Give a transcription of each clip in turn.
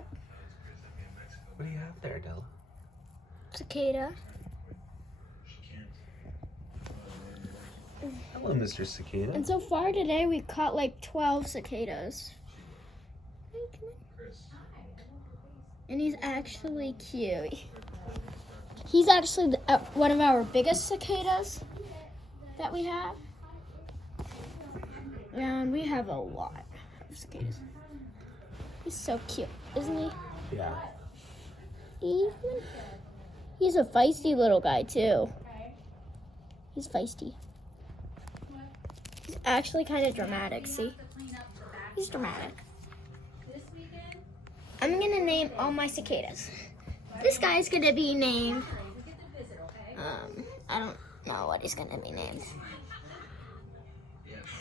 Yep. What do you have there, Della? Cicada. Hello, Mr. Cicada. And so far today, we caught like 12 cicadas. Hey, come on. And he's actually cute. He's actually one of our biggest cicadas that we have. And we have a lot of cicadas. He's so cute, isn't he? Yeah. He's a feisty little guy, too. He's feisty. He's actually kind of dramatic, see? He's dramatic. I'm going to name all my cicadas. This guy's going to be named... I don't know what he's going to be named.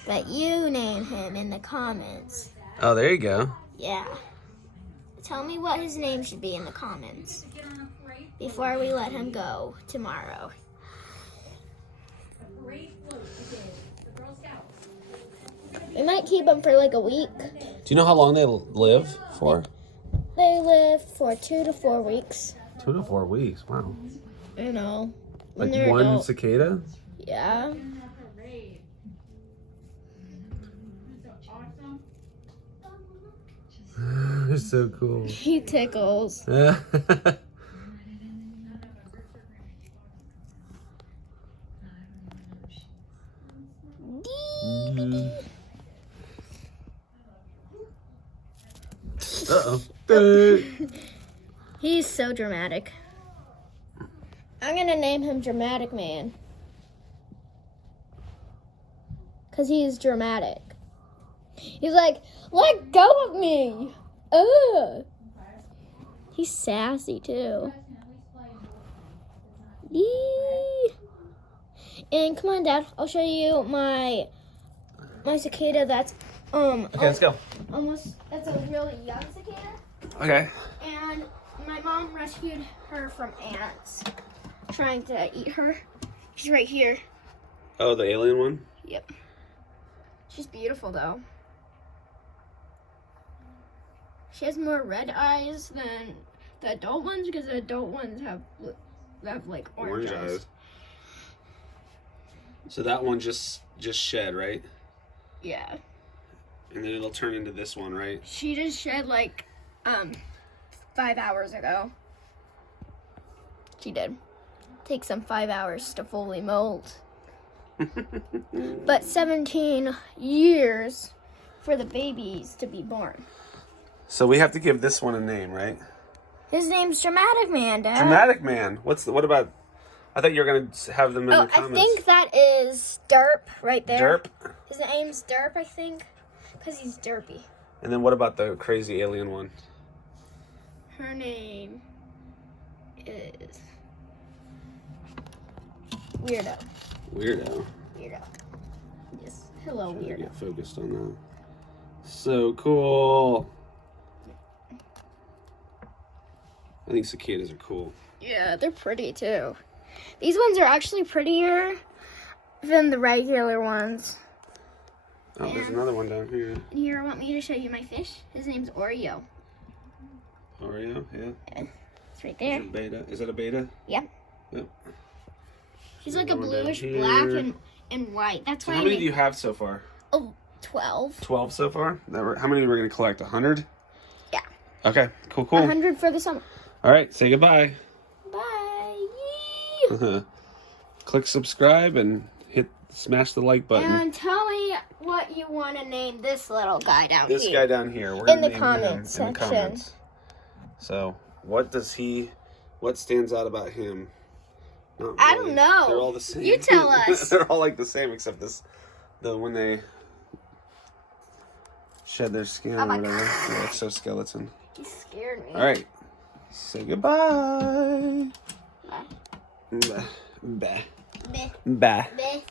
But you name him in the comments. Oh, there you go. Yeah. Tell me what his name should be in the comments before we let him go tomorrow. We might keep him for like a week. Do you know how long they live for? They live for 2 to 4 weeks. 2 to 4 weeks. Wow. You know. Like one adult. cicada? Yeah. They're so cool. He tickles. Uh-oh. He's so dramatic. I'm gonna name him Dramatic Man. Cause he is dramatic. He's like, let go of me! Ugh! He's sassy too. Yee. And come on, Dad, I'll show you my cicada that's Okay, let's go. that's a really young cicada. Okay. And my mom rescued her from ants trying to eat her. She's right here. Oh, the alien one? Yep. She's beautiful though. She has more red eyes than the adult ones because the adult ones have like orange eyes. So that one just shed, right? Yeah. And then it'll turn into this one, right? She just shed like 5 hours ago. She did. Takes them 5 hours to fully mold. But 17 years for the babies to be born. So we have to give this one a name, right? His name's Dramatic Man, Dad. Dramatic Man. What about? I thought you were gonna have them in the comments. I think that is Derp right there. Derp. His name's Derp, I think, because he's derpy. And then what about the crazy alien one? Her name is Weirdo. Weirdo. Weirdo. Yes. Hello, Trying to Weirdo. get focused on that. So cool. I think cicadas are cool. Yeah, they're pretty too. These ones are actually prettier than the regular ones. Oh, there's another one down here. And here, want me to show you my fish? His name's Oreo. Oreo, yeah. It's right there. Is it beta? Is that a beta? Yeah. Yep. He's like a Another one down bluish here. black and white. That's So why how many do you have so far? 12. 12 so far? How many were going to collect? 100? Yeah. Okay, cool. 100 for the summer. All right, say goodbye. Bye. Yee. Click subscribe and smash the like button. And tell me what you want to name this little guy down here. This guy down here. We're In gonna the name comments him in the section. comments. So, what stands out about him? Not I really. don't know. They're all the same. You tell us. They're all like the same except when they shed their skin Oh or my whatever. God. The exoskeleton. He scared me. All right. Say goodbye. Bye. Bah. Bah. Beh. Bah. Beh.